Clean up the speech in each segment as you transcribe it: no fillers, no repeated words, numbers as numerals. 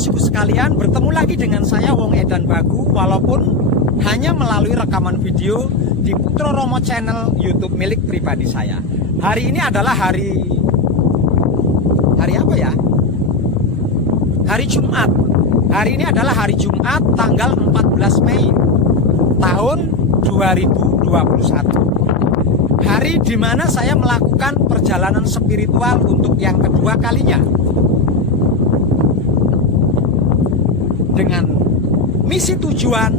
kekasihku sekalian, bertemu lagi dengan saya Wong Edan Bagu, walaupun hanya melalui rekaman video di Putro Romo Channel YouTube milik pribadi saya. Hari ini adalah hari apa ya? Hari Jumat. Hari ini adalah hari Jumat tanggal 14 Mei tahun 2021. Hari di mana saya melakukan perjalanan spiritual untuk yang kedua kalinya. Dengan misi tujuan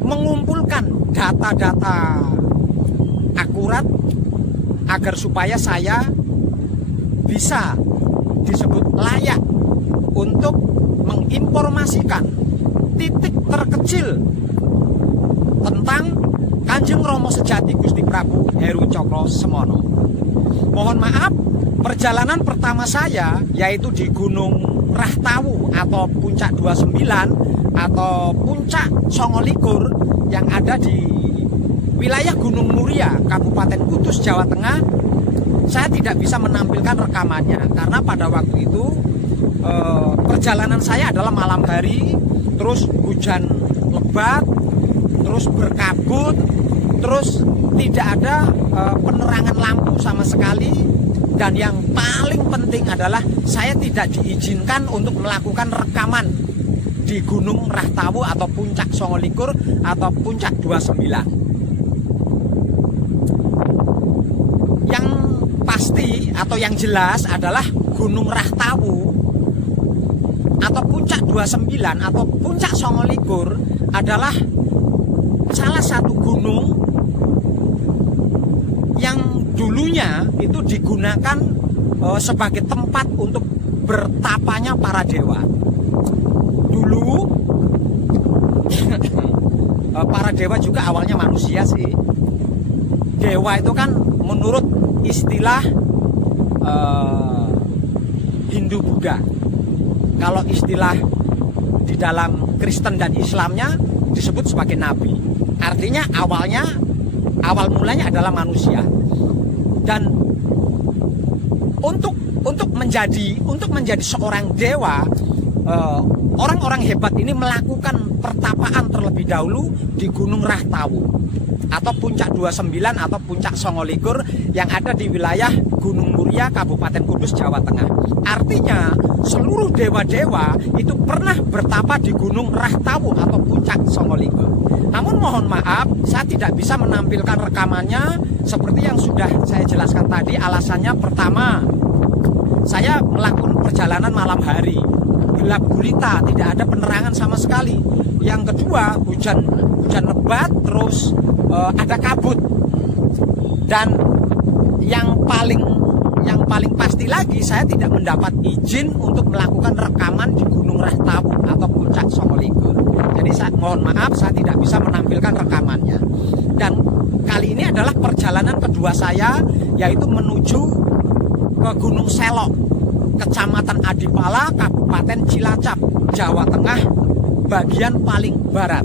mengumpulkan data-data akurat agar supaya saya bisa disebut layak untuk menginformasikan titik terkecil tentang Kanjeng Romo Sejati Gusti Prabu Heru Cokro Semono. Mohon maaf, perjalanan pertama saya yaitu di Gunung Rahtawu atau Puncak 29 atau Puncak Songolikur yang ada di wilayah Gunung Muria, Kabupaten Kudus, Jawa Tengah. Saya tidak bisa menampilkan rekamannya karena pada waktu itu perjalanan saya adalah malam hari, terus hujan lebat, terus berkabut, terus tidak ada penerangan lampu sama sekali, dan yang paling penting adalah saya tidak diizinkan untuk melakukan rekaman di Gunung Rahtawu atau Puncak Songolikur atau Puncak 29. Yang pasti atau yang jelas adalah Gunung Rahtawu atau Puncak 29 atau Puncak Songolikur adalah salah satu gunung yang dulunya itu digunakan sebagai tempat untuk bertapanya para dewa. Dulu para dewa juga awalnya manusia sih. Dewa itu kan menurut istilah Hindu Buddha. Kalau istilah di dalam Kristen dan Islamnya disebut sebagai nabi. Artinya awal mulanya adalah manusia. Dan untuk menjadi seorang dewa, orang-orang hebat ini melakukan pertapaan terlebih dahulu di Gunung Rahtawu atau Puncak 29 atau Puncak Songolikur yang ada di wilayah Gunung Muria, Kabupaten Kudus, Jawa Tengah. Artinya seluruh dewa-dewa itu pernah bertapa di Gunung Rahtawu atau Puncak Songolikur. Namun mohon maaf, saya tidak bisa menampilkan rekamannya seperti yang sudah saya jelaskan tadi. Alasannya pertama, saya melakukan perjalanan malam hari, gelap gulita, tidak ada penerangan sama sekali. Yang kedua, hujan lebat, terus ada kabut. Dan yang paling pasti lagi, saya tidak mendapat izin untuk melakukan rekaman di Gunung Rahtawu atau Puncak Songolikur. Jadi mohon maaf, saya tidak bisa menampilkan rekamannya. Dan kali ini adalah perjalanan kedua saya, yaitu menuju ke Gunung Selok, Kecamatan Adipala, Kabupaten Cilacap, Jawa Tengah, bagian paling barat.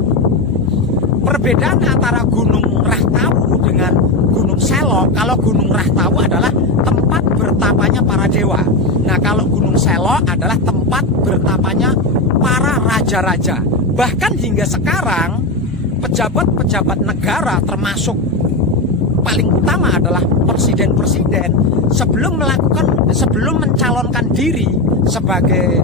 Perbedaan antara Gunung Rahtawu dengan Gunung Selok, kalau Gunung Rahtawu adalah tempat bertapanya para dewa. Nah, kalau Gunung Selok adalah tempat bertapanya para raja-raja. Bahkan hingga sekarang, pejabat-pejabat negara termasuk paling utama adalah presiden-presiden sebelum mencalonkan diri sebagai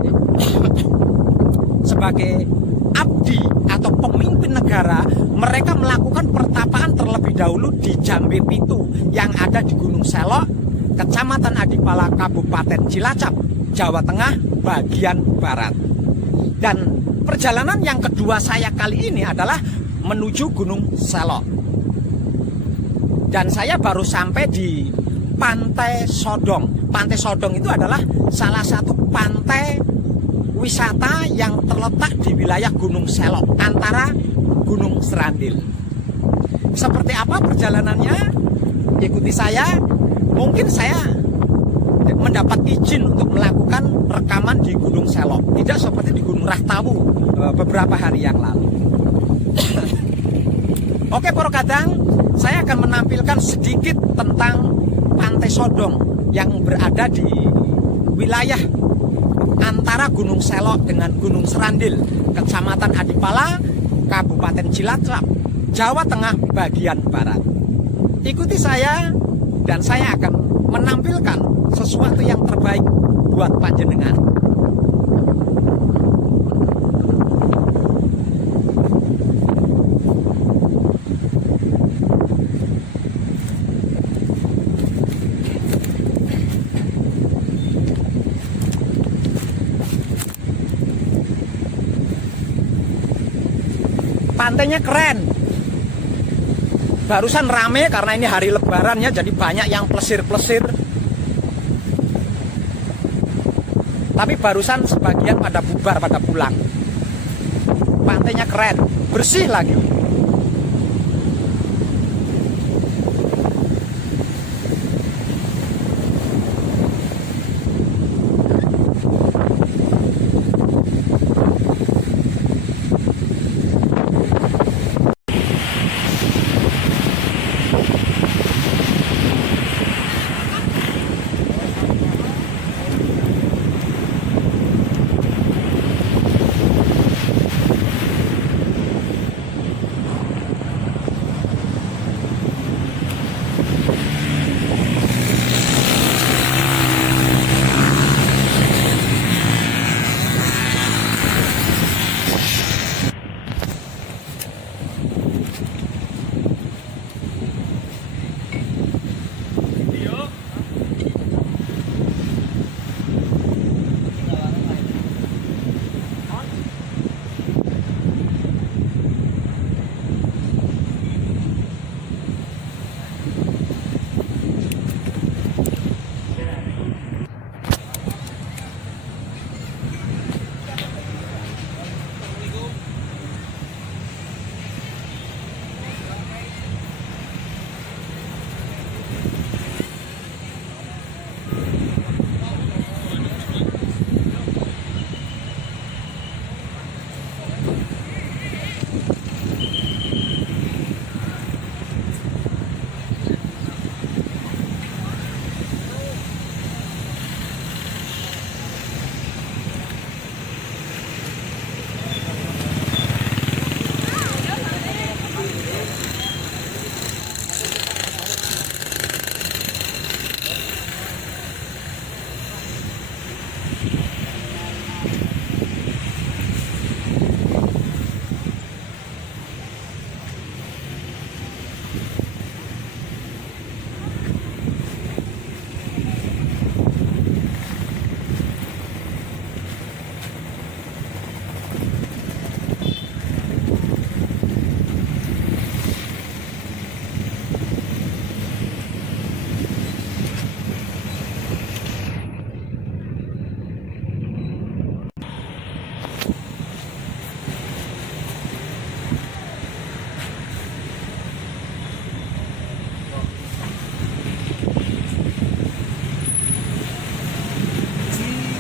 abdi atau pemimpin negara, mereka melakukan pertapaan terlebih dahulu di Jambe Pitu yang ada di Gunung Selok, Kecamatan Adipala, Kabupaten Cilacap, Jawa Tengah, bagian barat. Dan perjalanan yang kedua saya kali ini adalah menuju Gunung Selok. Dan saya baru sampai di Pantai Sodong. Pantai Sodong itu adalah salah satu pantai wisata yang terletak di wilayah Gunung Selok antara Gunung Serandil. Seperti apa perjalanannya? Ikuti saya. Mungkin saya mendapat izin untuk melakukan rekaman di Gunung Selok, tidak seperti di Gunung Rahtawu beberapa hari yang lalu. Oke, Para Kadang, saya akan menampilkan sedikit tentang Pantai Sodong yang berada di wilayah antara antara Gunung Selok dengan Gunung Serandil, Kecamatan Adipala, Kabupaten Cilacap, Jawa Tengah bagian barat. Ikuti saya dan saya akan menampilkan sesuatu yang terbaik buat panjenengan. Pantainya keren. Barusan rame karena ini hari lebaran ya, jadi banyak yang plesir-plesir. Tapi barusan sebagian pada bubar, pada pulang. Pantainya keren, bersih lagi.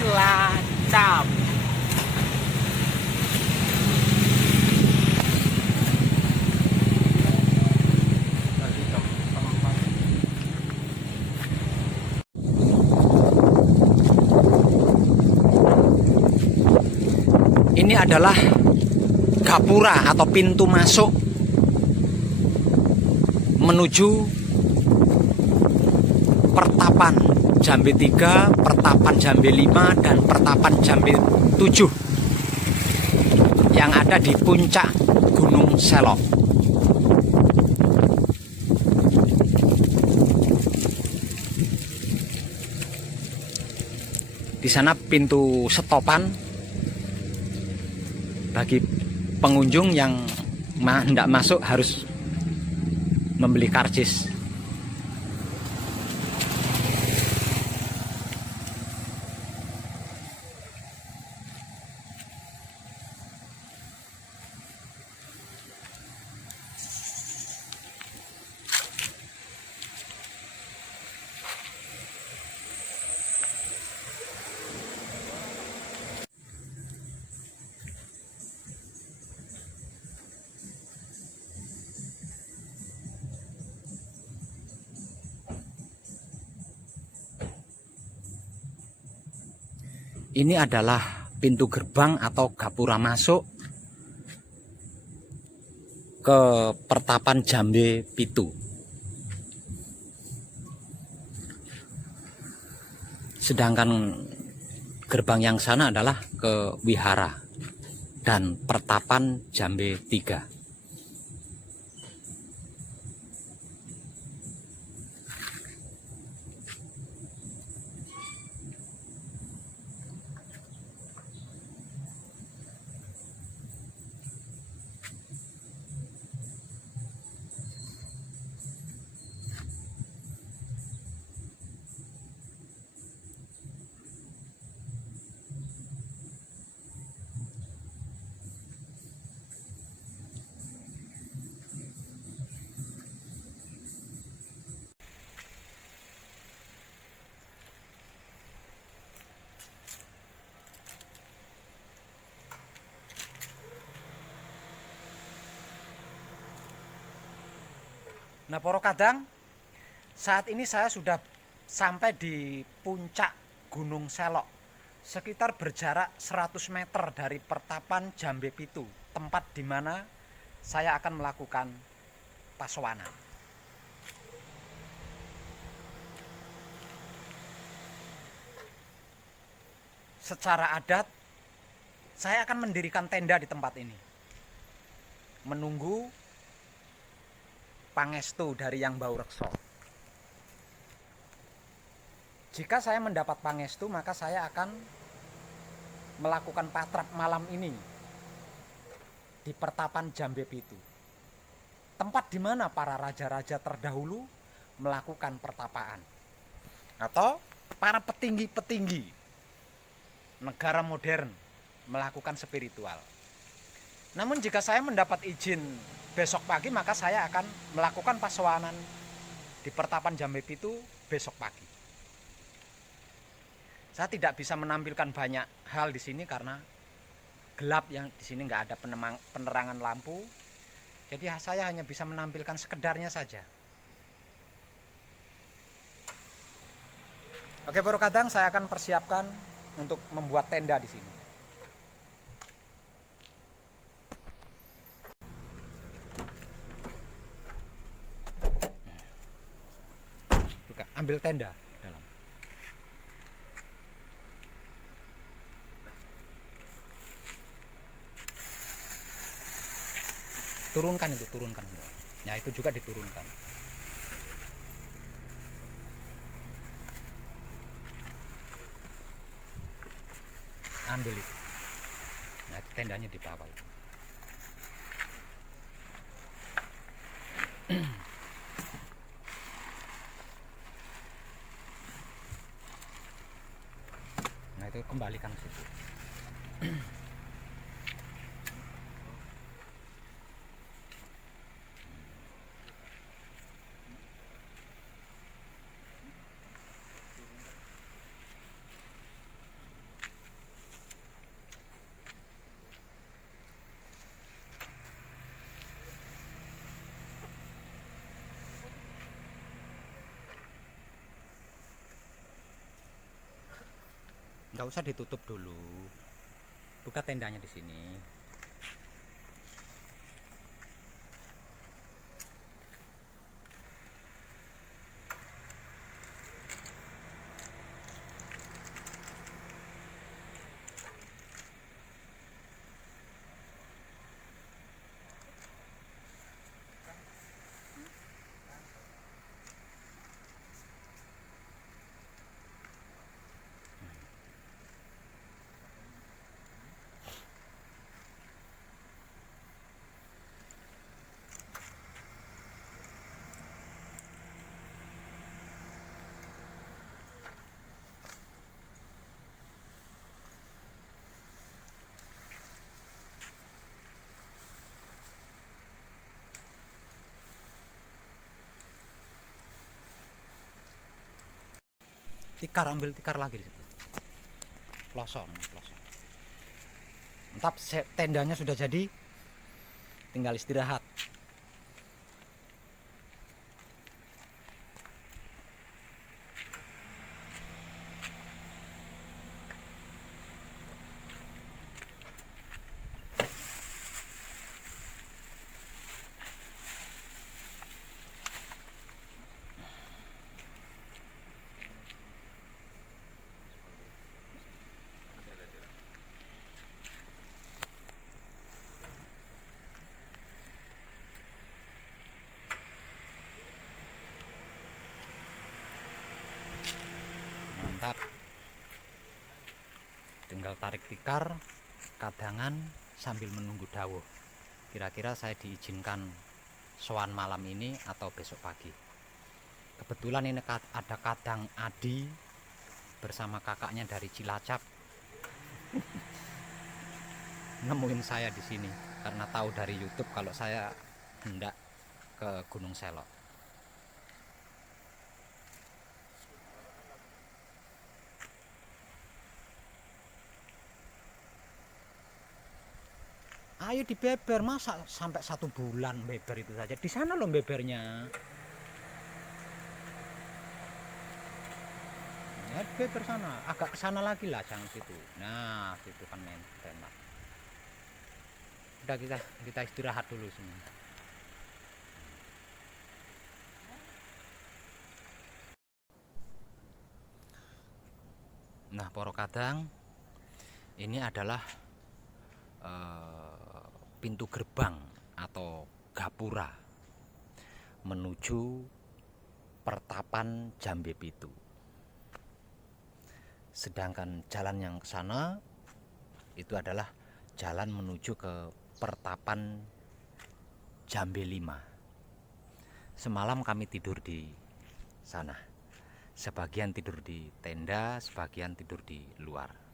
Cilacap. Ini adalah gapura atau pintu masuk menuju Pertapan Jambe 3, Pertapan Jambe 5, dan Pertapan Jambe 7 yang ada di puncak Gunung Selok. Di sana pintu stopan bagi pengunjung yang hendak masuk harus membeli karcis. Ini adalah pintu gerbang atau gapura masuk ke Pertapan Jambe Pitu. Sedangkan gerbang yang sana adalah ke Wihara dan Pertapan Jambe 3. Nah, Poro Kadang, saat ini saya sudah sampai di puncak Gunung Selok, sekitar berjarak 100 meter dari Pertapan Jambe Pitu, tempat di mana saya akan melakukan pasowanan. Secara adat, saya akan mendirikan tenda di tempat ini, menunggu pangestu dari Yang Bau Rekso. Jika saya mendapat pangestu, maka saya akan melakukan patrap malam ini di Pertapan Jambe Pitu, tempat di mana para raja-raja terdahulu melakukan pertapaan, atau para petinggi-petinggi negara modern melakukan spiritual. Namun jika saya mendapat izin besok pagi, maka saya akan melakukan pasowanan di Pertapan Jambe Pitu besok pagi. Saya tidak bisa menampilkan banyak hal di sini karena gelap, yang di sini nggak ada penerangan lampu. Jadi saya hanya bisa menampilkan sekedarnya saja. Oke, Poro Kadang, saya akan persiapkan untuk membuat tenda di sini. Buka, ambil tenda dalam. Turunkan itu, turunkan. Ya, itu juga diturunkan. Ambil itu. Nah, tendanya di bawah. Nah, itu kembalikan ke situ. Nggak usah ditutup dulu. Buka tendanya di sini. Tikar, ambil tikar lagi di situ. Pelosok. Mantap, tendanya sudah jadi. Tinggal istirahat. tinggal tarik tikar kadangan sambil menunggu dawuh. Kira-kira saya diizinkan sowan malam ini atau besok pagi. Kebetulan ini ada kadang Adi bersama kakaknya dari Cilacap nemuin saya di sini karena tahu dari YouTube kalau saya hendak ke Gunung Selok. Ayo dibeber, masa sampai 1 bulan beber itu saja. Di sana loh bebernya. Ya beber sana, agak ke sana lagi lah, jangan situ. Nah, situ kan tembak. Udah kita istirahat dulu sini. Nah, poro kadang ini adalah pintu gerbang atau gapura menuju pertapan Jambe Pitu. Sedangkan jalan yang ke sana itu adalah jalan menuju ke pertapan Jambe 5. Semalam kami tidur di sana. Sebagian tidur di tenda, sebagian tidur di luar.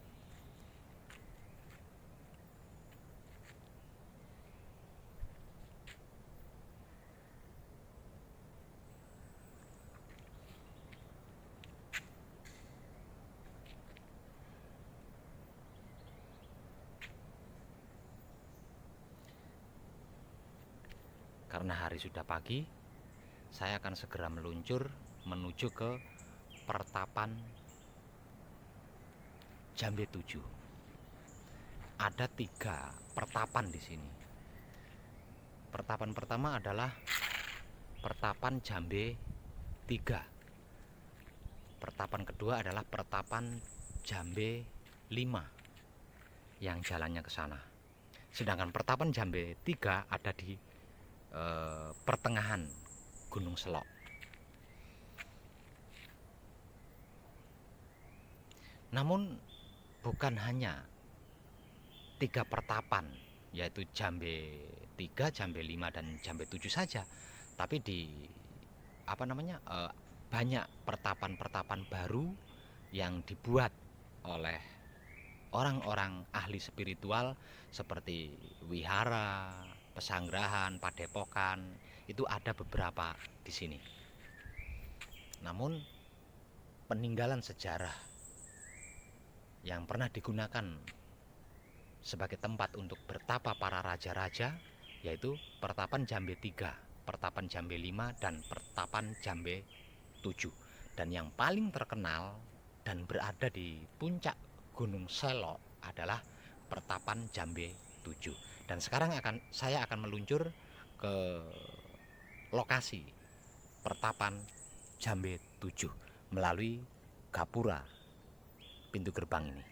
Karena hari sudah pagi, saya akan segera meluncur menuju ke pertapan Jambe 7. Ada 3 pertapan di sini. Pertapan pertama adalah pertapan Jambe 3. Pertapan kedua adalah pertapan Jambe 5 yang jalannya ke sana. Sedangkan pertapan Jambe 3 ada di pertengahan Gunung Selok. Namun bukan hanya 3 pertapan, yaitu Jambe 3, Jambe 5 dan Jambe 7 saja, tapi banyak pertapan-pertapan baru yang dibuat oleh orang-orang ahli spiritual seperti wihara, pesanggrahan, padepokan, itu ada beberapa di sini. Namun peninggalan sejarah yang pernah digunakan sebagai tempat untuk bertapa para raja-raja yaitu pertapan Jambe 3, pertapan Jambe 5 dan pertapan Jambe 7. Dan yang paling terkenal dan berada di puncak Gunung Selok adalah pertapan Jambe 7. Dan sekarang saya akan meluncur ke lokasi pertapan Jambe 7 melalui gapura pintu gerbang ini.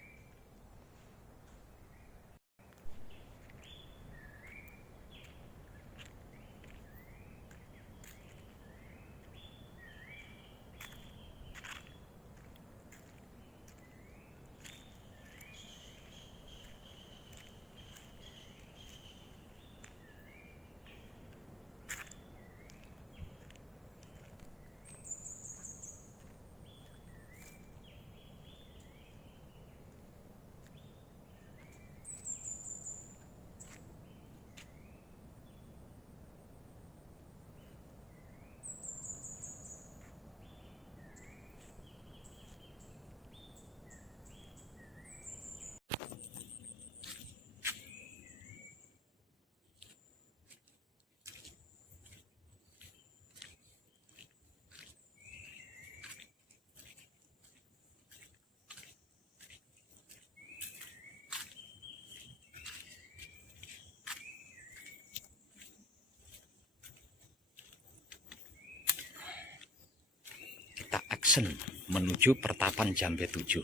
Kita action menuju pertapan Jambe 7.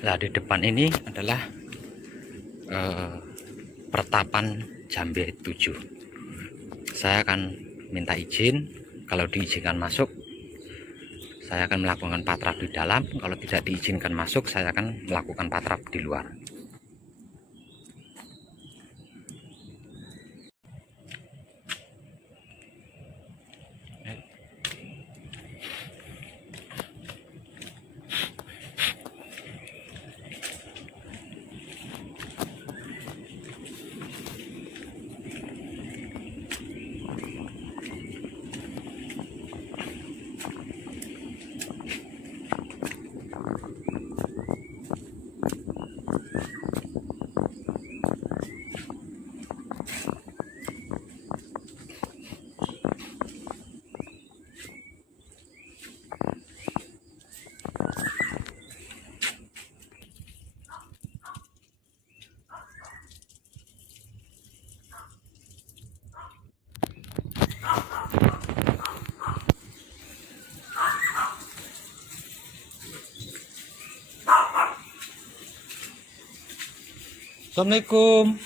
Nah, di depan ini adalah pertapan Jambe 7. Saya akan minta izin, kalau diizinkan masuk saya akan melakukan patrap di dalam, kalau tidak diizinkan masuk saya akan melakukan patrap di luar. Assalamualaikum.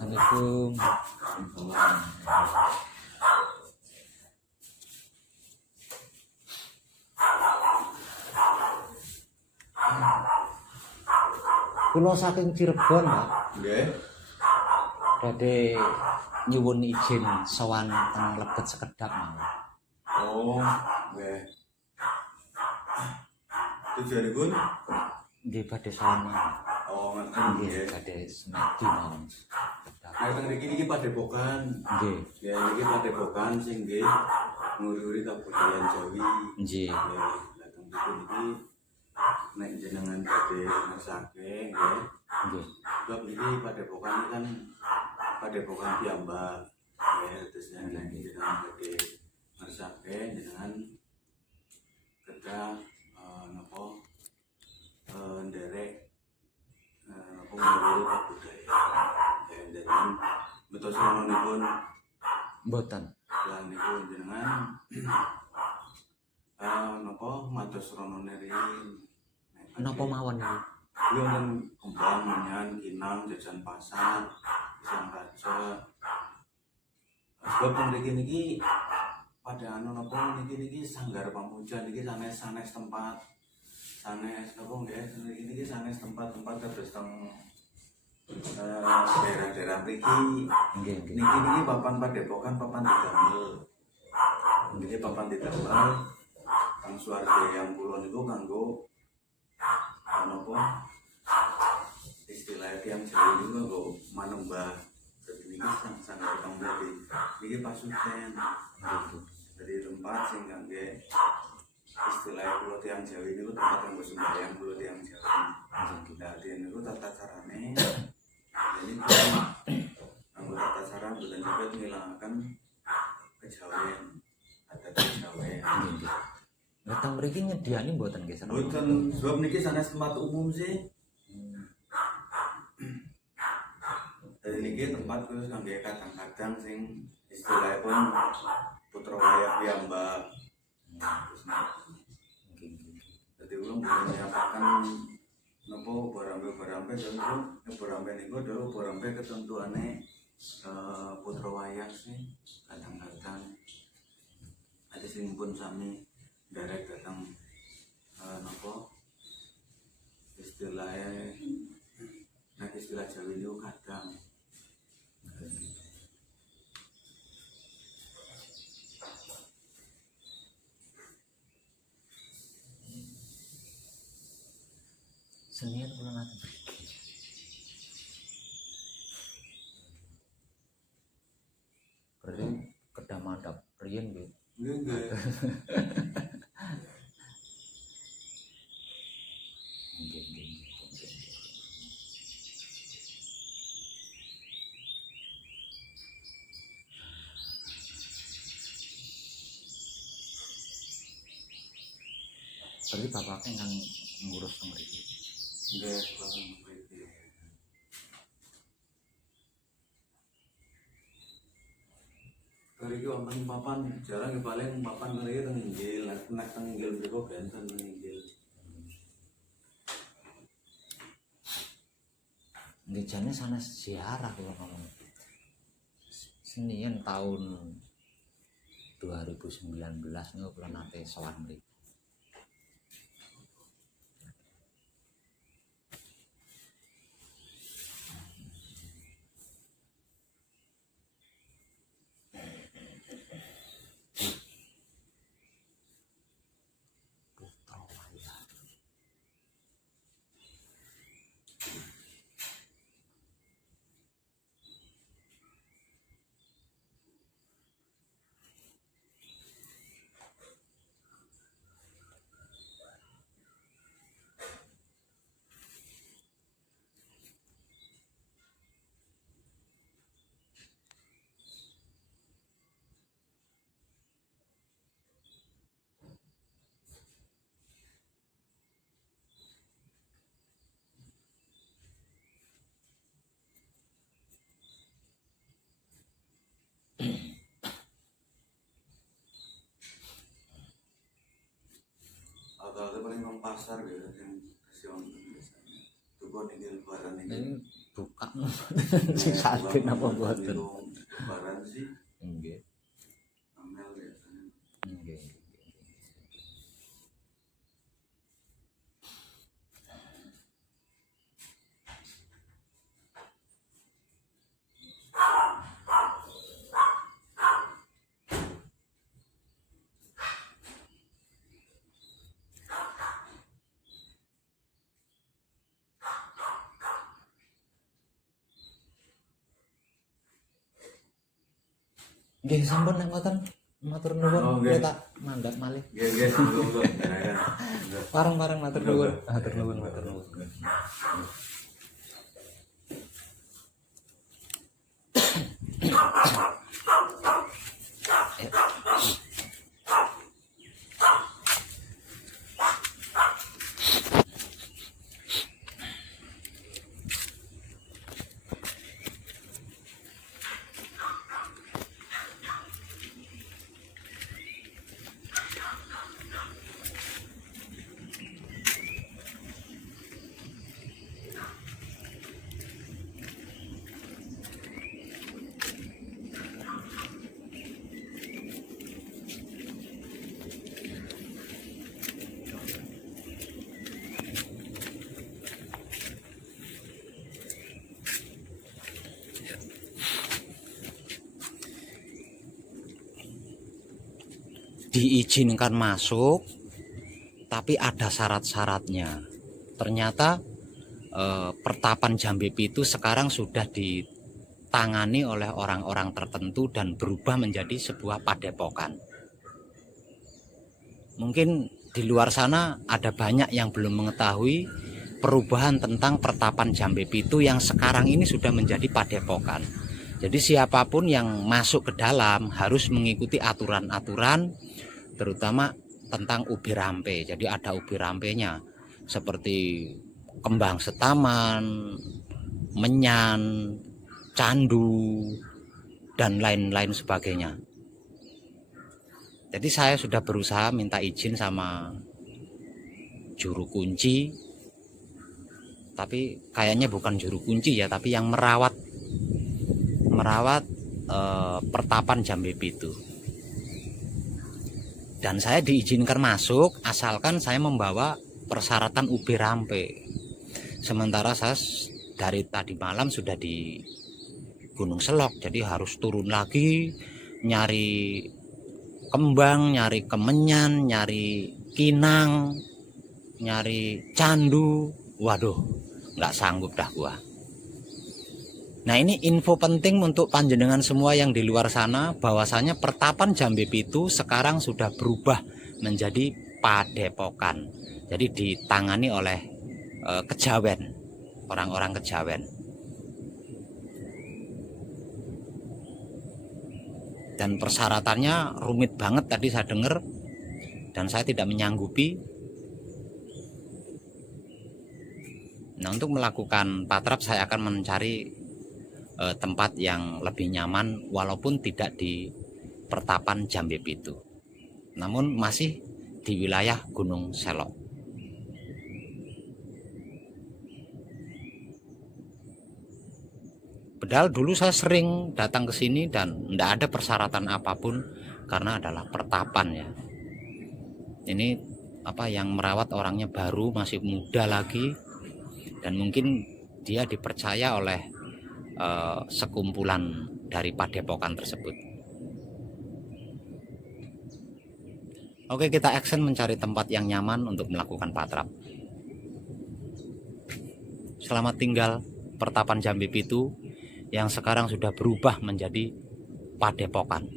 Assalamualaikum. Kulo saking Cirebon, Pak. Nggih. Badhe nyuwun izin sowan teng Lebet Sekedap mawon. Oh, nggih. Tujuanipun? Nggih badhe sowan mawon. Oh, ngoten Nggih nggih. badhe semedi mawon. Nek teng mriki niki padepokan. Nggih. Ya niki padepokan sing nggih nguri-uri kabudayan Jawi. Nggih. Nggih. Lah teng mriki niki nek jenengan badhe ngersake nggih. Nggih. Sebab niki padepokan kan padepokan piyambak. Nggih, terus nek jenengan badhe ngersake jenengan kedah napa nderek napa nguri kabudayan. Jenengan betul sawanipun Mboten. lan niku jenengan napa mados ronone riyin. Napa mawon niku? Yo nang kembang menyan kinang jajan pasar pisang raja. Sebab teng mriki niki pada anu napa niki sanggar pamuja niki sanes tempat sanes napa nggih niki sanes tempat-tempat terus teng daerah-daerah mriki. Nggih, nggih. Niki papan padepokan papan didamel. Niki papan didamel kang swarga yang kula niku kanggo napa istilah tiyang Jawa niku kanggo manembah. Dadi niki sang berarti niki pasuken. Dari tempat sing kangge istilah kula tiyang Jawa niku tempat kanggo sembahyang kula tiyang Jawa. Dadi niku tata carane ini kanggo tata cara mboten saged ngilangaken kejawen adat kejawen. Lah teng mriki nyediani mboten nggih seneng. Mboten sebab niki sanes tempat umum sih. Jadi niki tempat khusus kangge kadang-kadang sing istilahipun putra wayah piyambak. Jadi kula mboten nyapaken napa barambe-barambe barambe niku adalah barambe ketentuane putra wayah sih kadang-kadang ada sing pun sami derek datang napa istilahnya nek istilah Jawa niku kadang Senian kula ngaten. Berarti kedah mandap riyen nggih. nggih. Nggih, nggih. berarti bapaknya kan ngurus mriki. Nggih, langsung mriki. Kariki wonten papan jarang ya, paling papan kariki teng inggil, nek teng inggil mriku benten teng inggil. Nggih jane sanes ziarah kula ngomong. Senian tahun 2019 niku kula nate sowan mriki. Agak paling nang pasar gitu yang kesion biasanya. Tukon inggil lebaran Ini ini. buka sing sakit apa mboten? Lebaran sih Nggih. amel biasanya. Nggih. Nggih sampun nek ngoten. Matur nuwun Oh, kula nggih. tak mandhap malih. Nggih, betul. Ya kan. Pareng-pareng matur nuwun. Matur nuwun, matur nuwun. Diizinkan masuk tapi ada syarat-syaratnya. Ternyata pertapan Jambe Pitu sekarang sudah ditangani oleh orang-orang tertentu dan berubah menjadi sebuah padepokan. Mungkin di luar sana ada banyak yang belum mengetahui perubahan tentang pertapan Jambe Pitu yang sekarang ini sudah menjadi padepokan. Jadi siapapun yang masuk ke dalam harus mengikuti aturan-aturan, terutama tentang ubi rampe. Jadi ada ubi rampenya seperti kembang setaman, menyan, candu, dan lain-lain sebagainya. Jadi saya sudah berusaha minta izin sama juru kunci, tapi kayaknya bukan juru kunci ya, tapi yang merawat pertapan Jambe Pitu. Dan saya diizinkan masuk asalkan saya membawa persyaratan ubi rampe. Sementara saya dari tadi malam sudah di Gunung Selok, jadi harus turun lagi nyari kembang, nyari kemenyan, nyari kinang, nyari candu. Waduh, nggak sanggup dah gua. Nah, ini info penting untuk panjenengan semua yang di luar sana, bahwasanya pertapan Jambe Pitu sekarang sudah berubah menjadi padepokan. Jadi ditangani oleh kejawen, orang-orang kejawen. Dan persyaratannya rumit banget tadi saya dengar, dan saya tidak menyanggupi. Nah, untuk melakukan patrap saya akan mencari tempat yang lebih nyaman walaupun tidak di pertapan Jambe Pitu, namun masih di wilayah Gunung Selok. Padahal dulu saya sering datang ke sini dan tidak ada persyaratan apapun karena adalah pertapan ya. Ini yang merawat orangnya baru, masih muda lagi, dan mungkin dia dipercaya oleh sekumpulan dari padepokan tersebut. Oke, kita action mencari tempat yang nyaman untuk melakukan patrap. Selamat tinggal pertapan Jambe Pitu yang sekarang sudah berubah menjadi padepokan.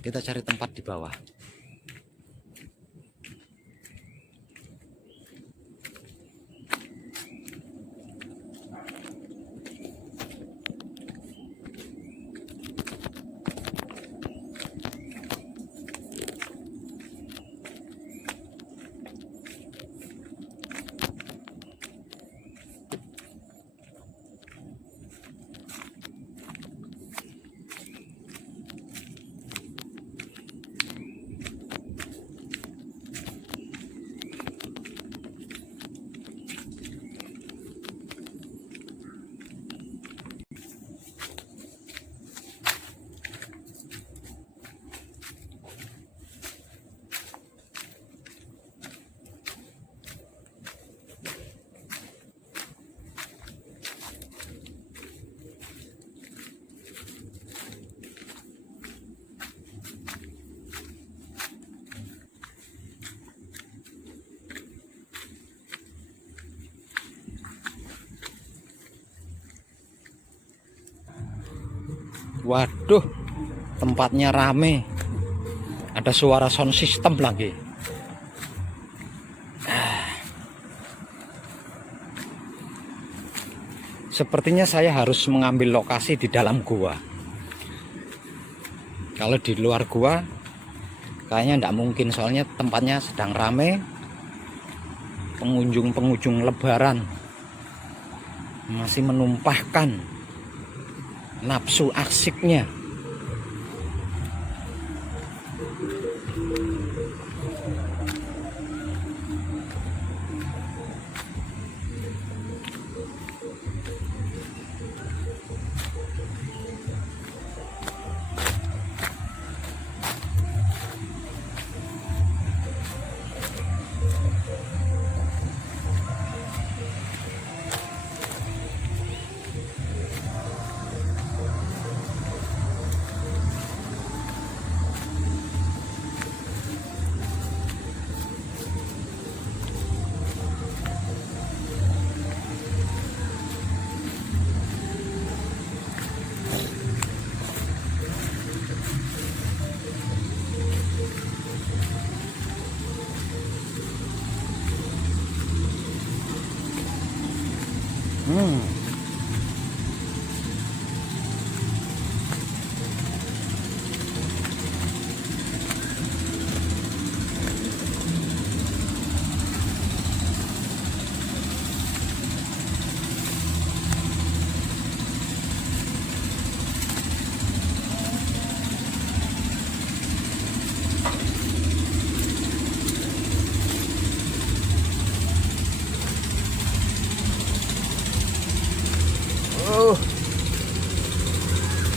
Kita cari tempat di bawah. Waduh, tempatnya rame. Ada suara sound system lagi. Sepertinya saya harus mengambil lokasi di dalam gua. Kalau di luar gua kayaknya tidak mungkin, soalnya tempatnya sedang rame. Pengunjung-pengunjung lebaran masih menumpahkan nafsu asiknya.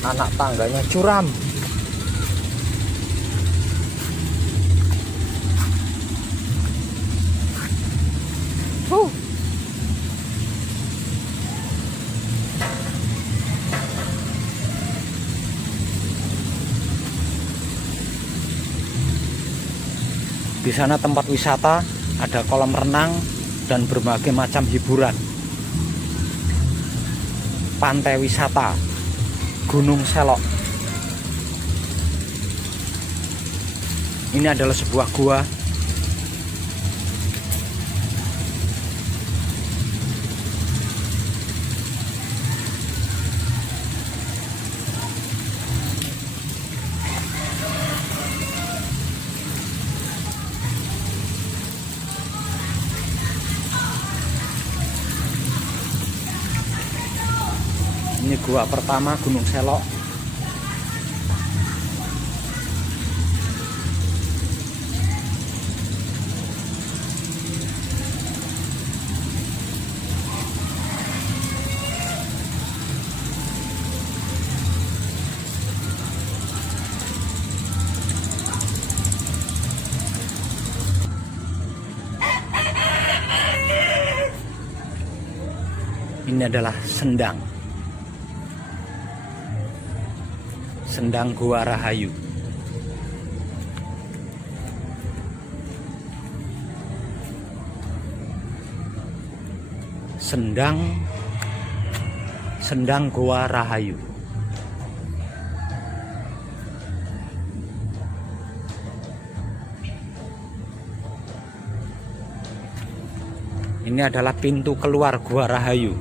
Anak tangganya curam. Di sana tempat wisata, ada kolam renang dan berbagai macam hiburan. Pantai wisata Gunung Selok. Ini adalah sebuah gua. Ini gua pertama Gunung Selok. Ini adalah Sendang. Sendang Gua Rahayu. Sendang Gua Rahayu. Ini adalah pintu keluar Gua Rahayu.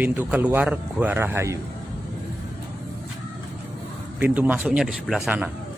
Pintu keluar Gua Rahayu. Pintu masuknya di sebelah sana.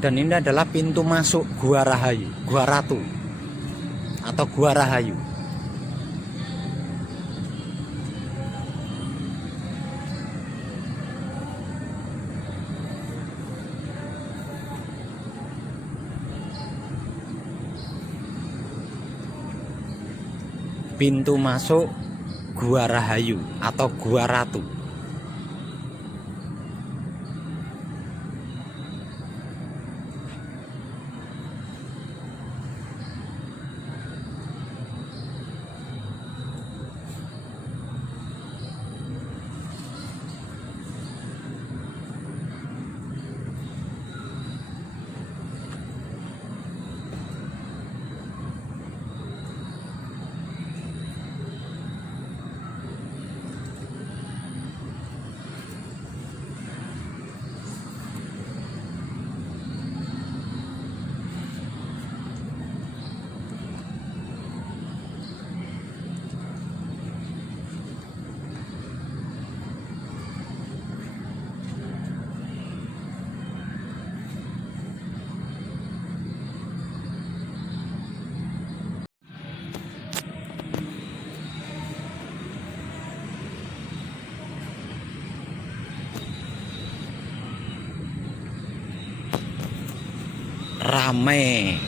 Dan ini adalah pintu masuk Gua Rahayu, Gua Ratu atau Gua Rahayu. Pintu masuk Gua Rahayu atau Gua Ratu. Ramai.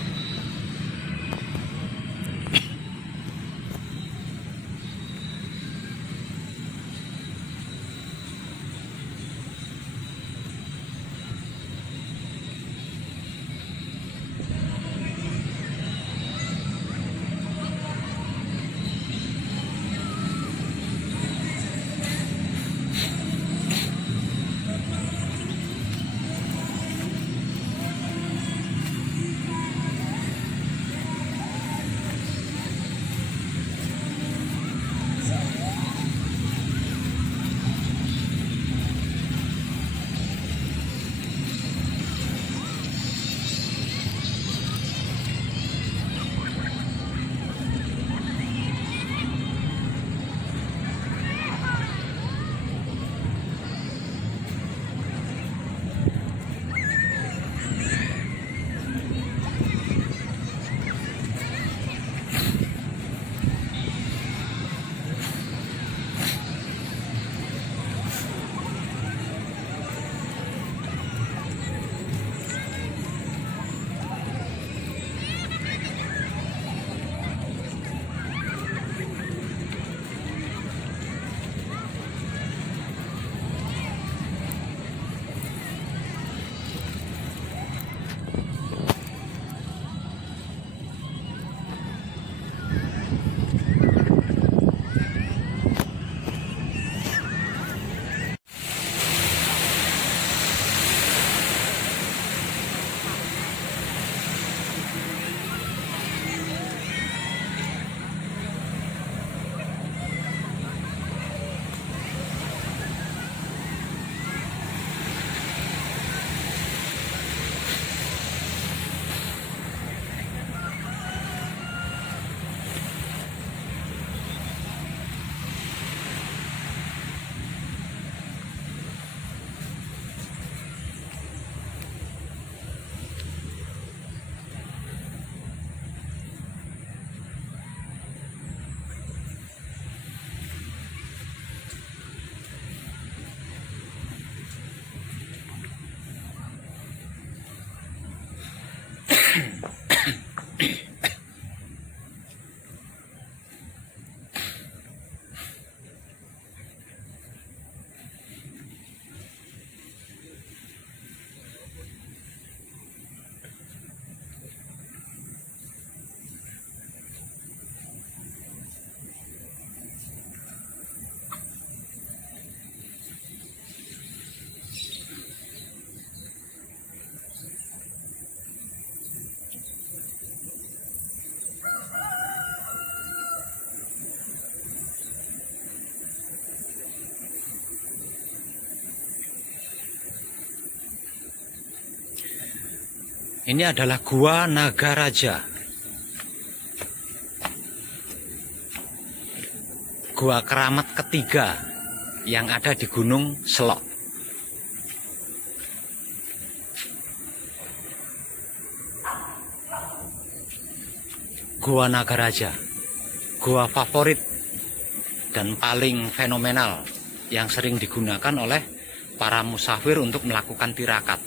Ini adalah Gua Nagaraja. Gua keramat ketiga yang ada di Gunung Selok. Gua Nagaraja, gua favorit dan paling fenomenal yang sering digunakan oleh para musafir untuk melakukan tirakat.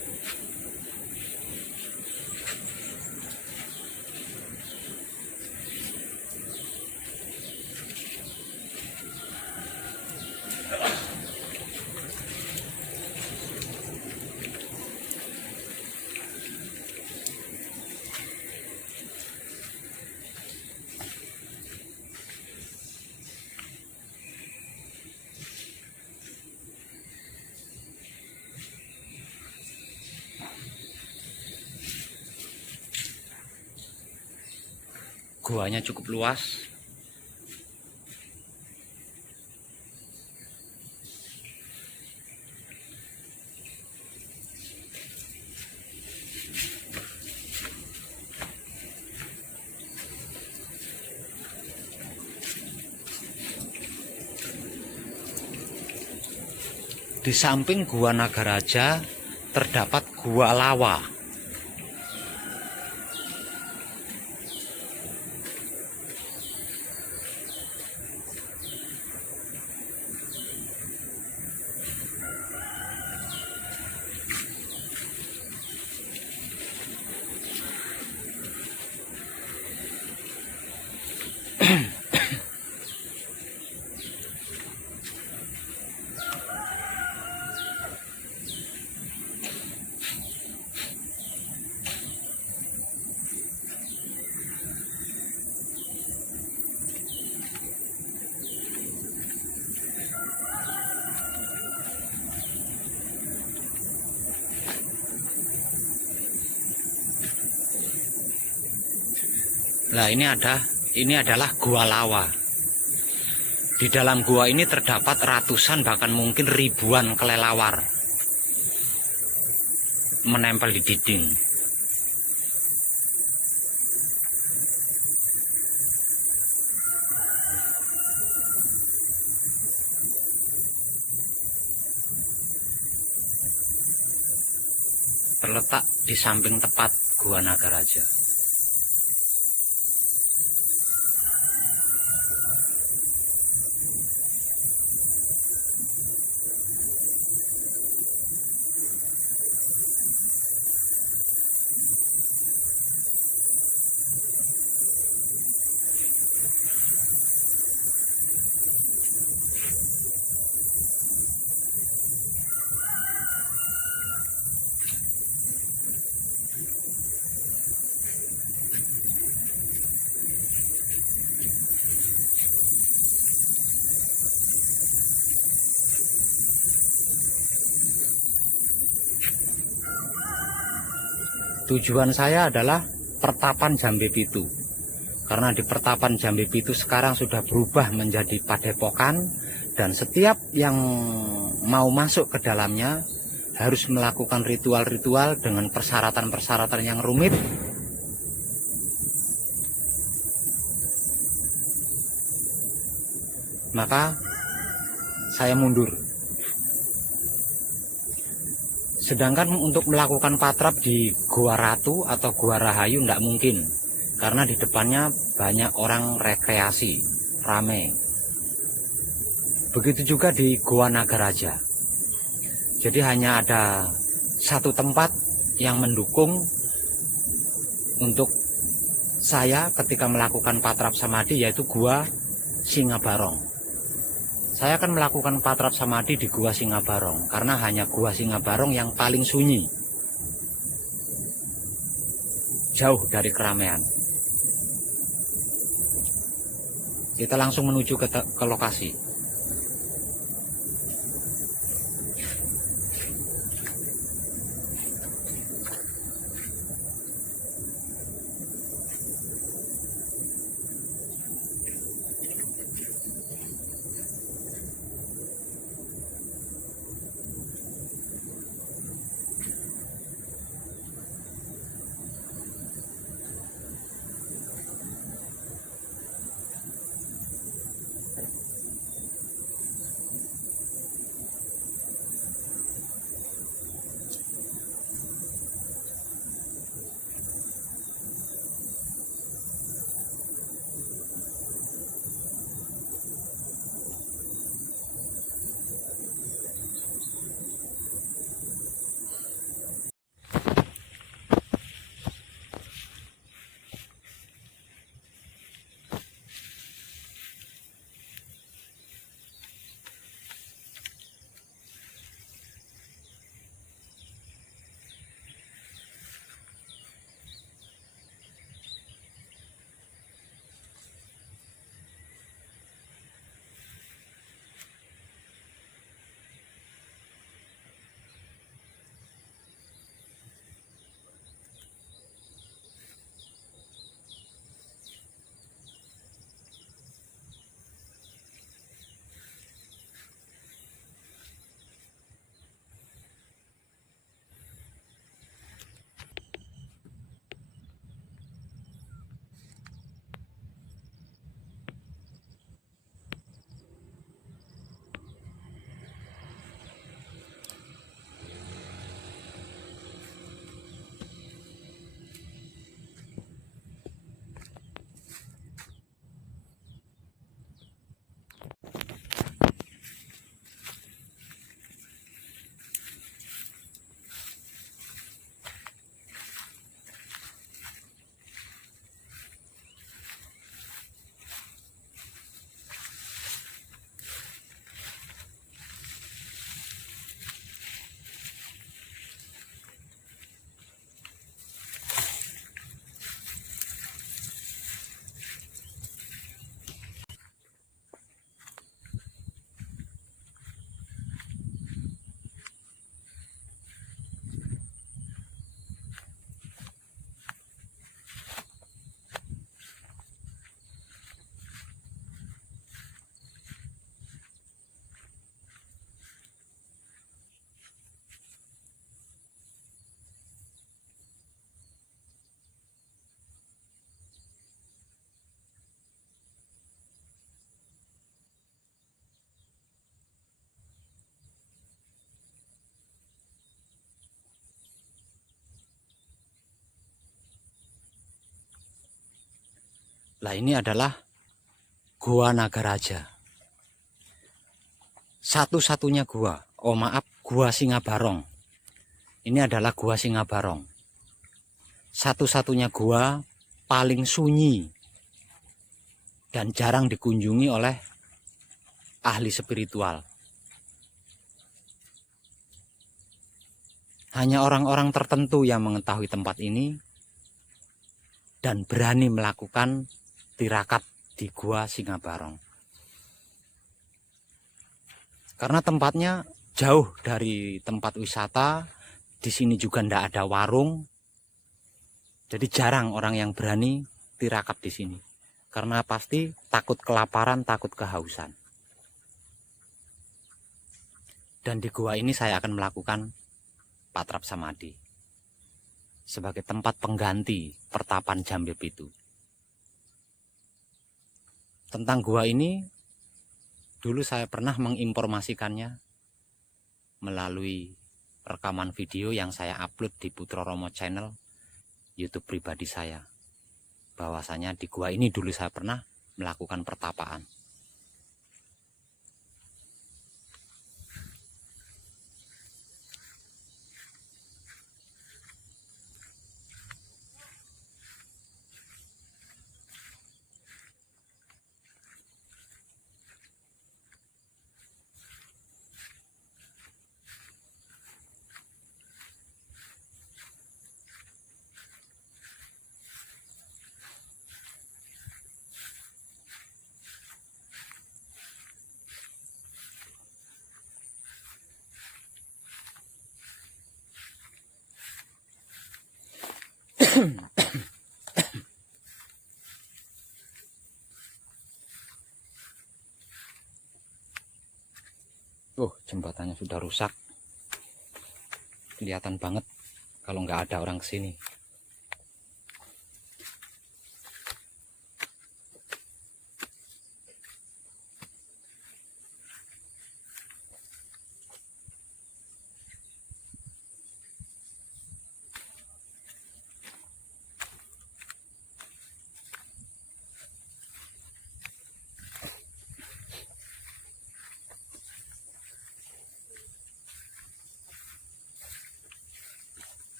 Guanya cukup luas. Di samping Gua Nagaraja terdapat Gua Lawa. Nah, ini adalah Gua Lawa. Di dalam gua ini terdapat ratusan bahkan mungkin ribuan kelelawar menempel di dinding. Terletak di samping tepat Gua Nagaraja. Tujuan saya adalah Pertapan Jambe Pitu. Karena di Pertapan Jambe Pitu sekarang sudah berubah menjadi padepokan, dan setiap yang mau masuk ke dalamnya harus melakukan ritual-ritual dengan persyaratan-persyaratan yang rumit. Maka saya mundur. Sedangkan untuk melakukan patrap di Gua Ratu atau Gua Rahayu tidak mungkin, karena di depannya banyak orang rekreasi, rame. Begitu juga di Gua Nagaraja. Jadi hanya ada satu tempat yang mendukung untuk saya ketika melakukan patrap samadhi, yaitu Gua Singabarong. Saya akan melakukan patrap samadhi di Gua Singabarong karena hanya Gua Singabarong yang paling sunyi, jauh dari keramaian. Kita langsung menuju ke lokasi. Lah ini adalah Gua Nagaraja. Satu-satunya gua. Oh maaf, Gua Singabarong. Ini adalah Gua Singabarong. Satu-satunya gua paling sunyi dan jarang dikunjungi oleh ahli spiritual. Hanya orang-orang tertentu yang mengetahui tempat ini dan berani melakukan tirakat di Gua Singabarong. Karena tempatnya jauh dari tempat wisata, di sini juga tidak ada warung. Jadi jarang orang yang berani tirakat di sini. Karena pasti takut kelaparan, takut kehausan. Dan di gua ini saya akan melakukan patrap samadhi sebagai tempat pengganti pertapan Jambe Pitu. Tentang gua ini dulu saya pernah menginformasikannya melalui rekaman video yang saya upload di Putra Romo Channel YouTube pribadi saya. Bahwasanya di gua ini dulu saya pernah melakukan pertapaan. Jembatannya sudah rusak. Kelihatan banget kalau nggak ada orang kesini.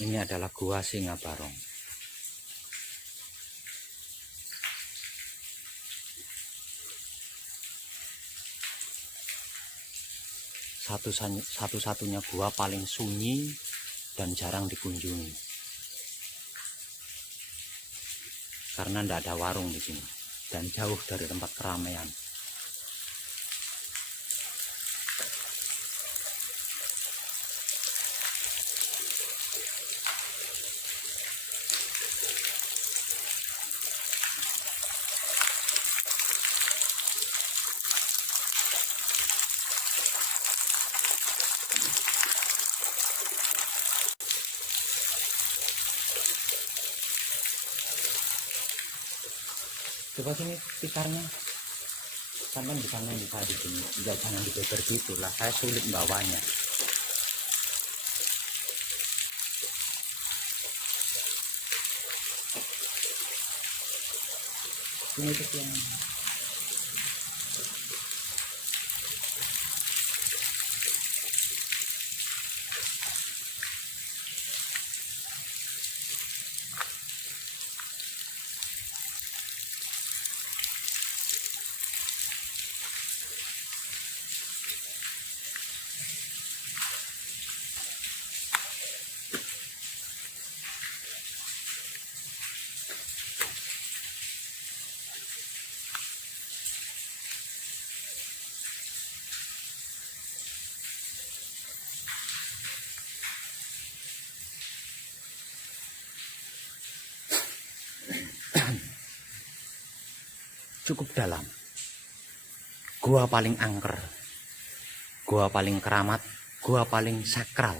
Ini adalah Gua Singabarong. Satu-satunya gua paling sunyi dan jarang dikunjungi. Karena tidak ada warung di sini dan jauh dari tempat keramaian. Coba sini tikarnya, sampai di sana bisa di sini, jangan dibeber gitu lah, saya sulit bawanya. Ini tuh yang cukup dalam. Gua paling angker, gua paling keramat, gua paling sakral,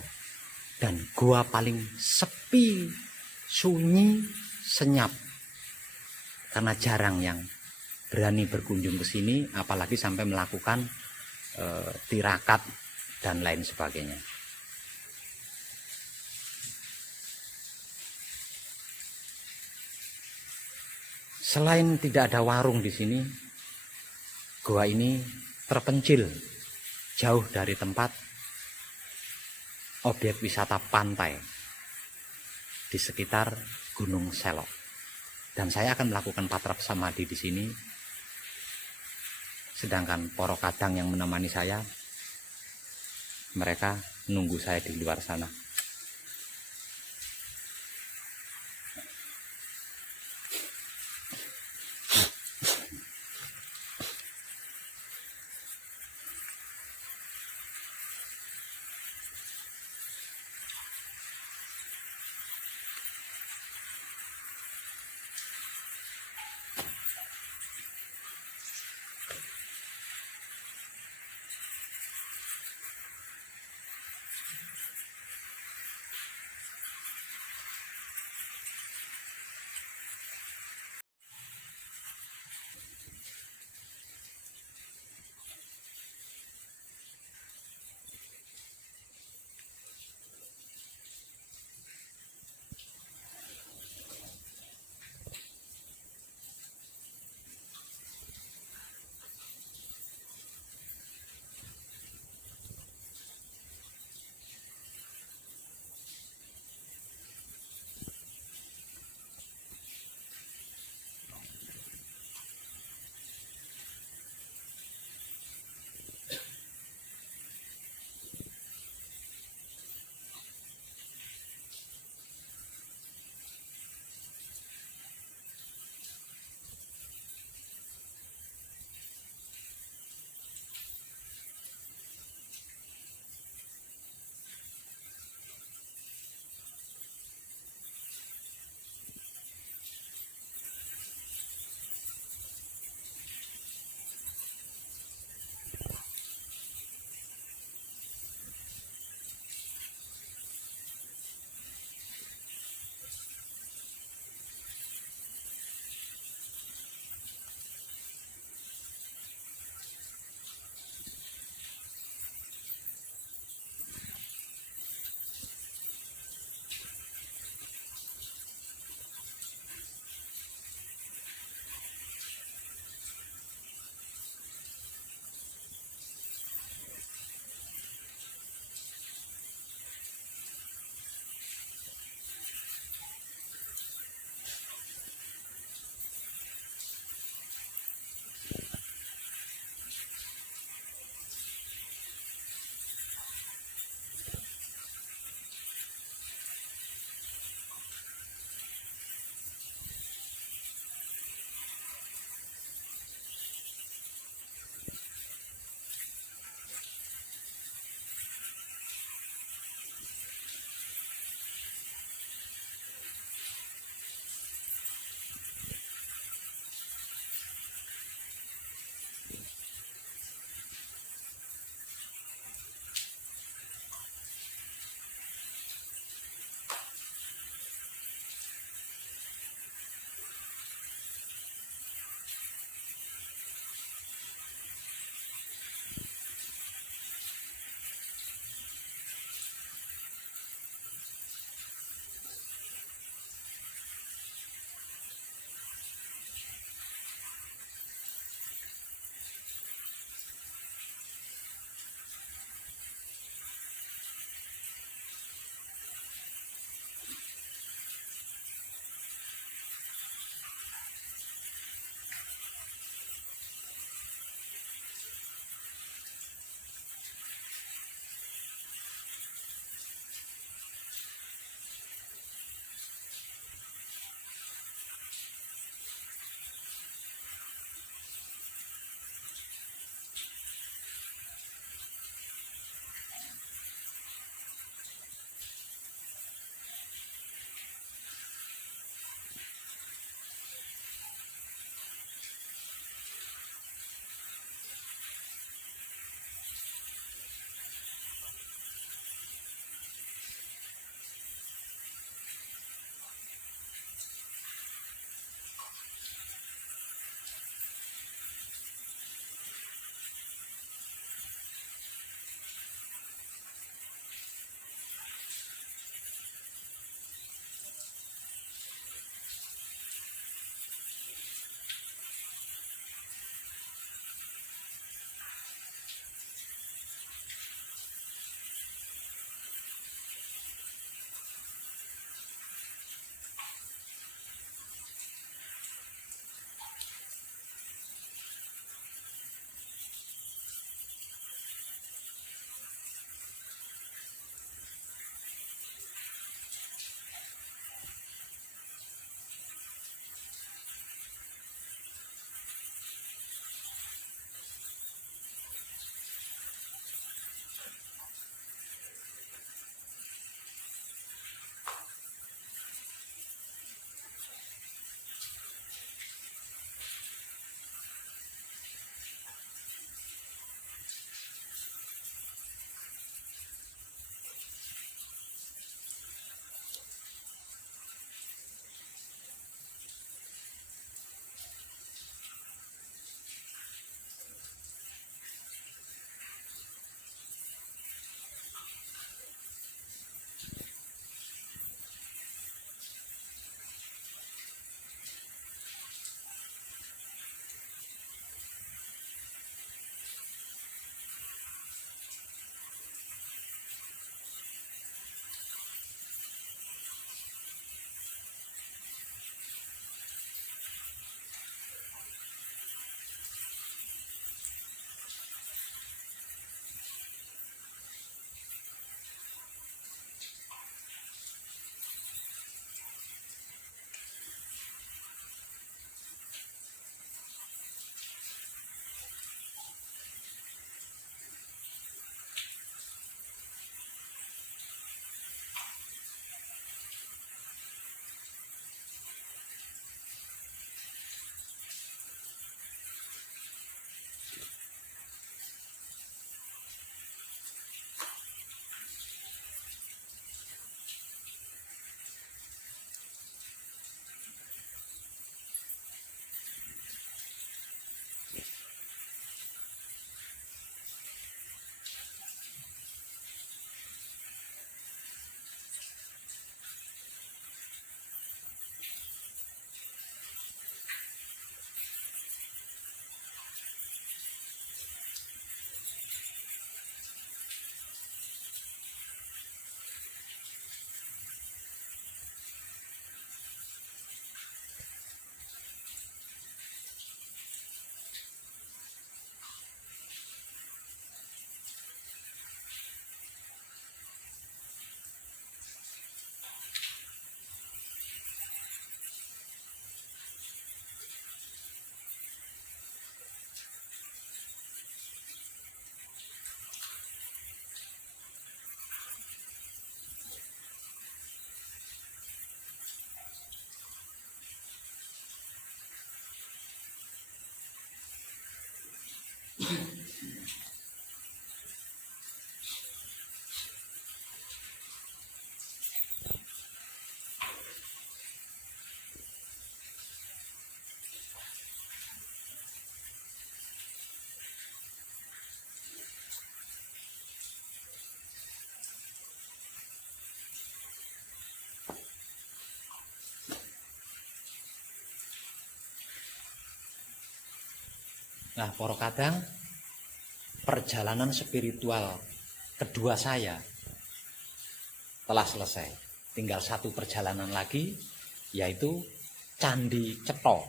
dan gua paling sepi, sunyi, senyap. Karena jarang yang berani berkunjung ke sini, apalagi sampai melakukan tirakat dan lain sebagainya. Selain tidak ada warung di sini, gua ini terpencil jauh dari tempat objek wisata pantai di sekitar Gunung Selok. Dan saya akan melakukan patrap samadhi di sini. Sedangkan poro kadang yang menemani saya, mereka nunggu saya di luar sana. Nah, para kadang perjalanan spiritual kedua saya telah selesai. Tinggal satu perjalanan lagi, yaitu Candi Cetha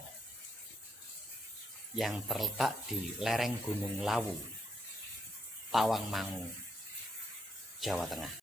yang terletak di lereng Gunung Lawu, Tawangmangu, Jawa Tengah.